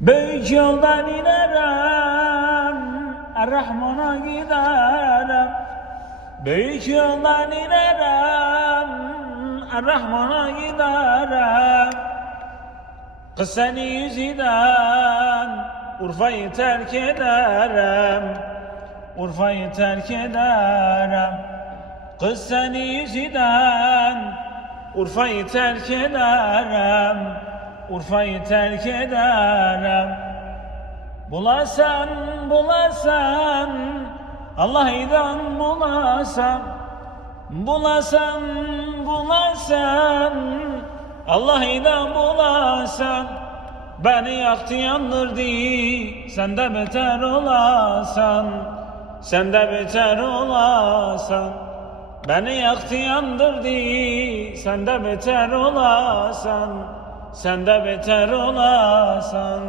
Büyük yoldan inerim, Rahman'a giderim. Büyük yoldan inerim, Rahman'a giderim. Kız seni yüzünden Urfa'yı terk ederim, Urfa'yı terk ederim. Kız seni yüzünden Urfa'yı terk ederim, Urfa'yı terk ederim. Bulasan, bulasan, Allah'tan bulasan. Bulasan, bulasan, Allah'tan bulasan. Beni yaktı yandırdı, sen de beter olasan. Sen de beter olasan. Beni yaktı yandırdı, sen de beter olasan. Sen de beter olasan.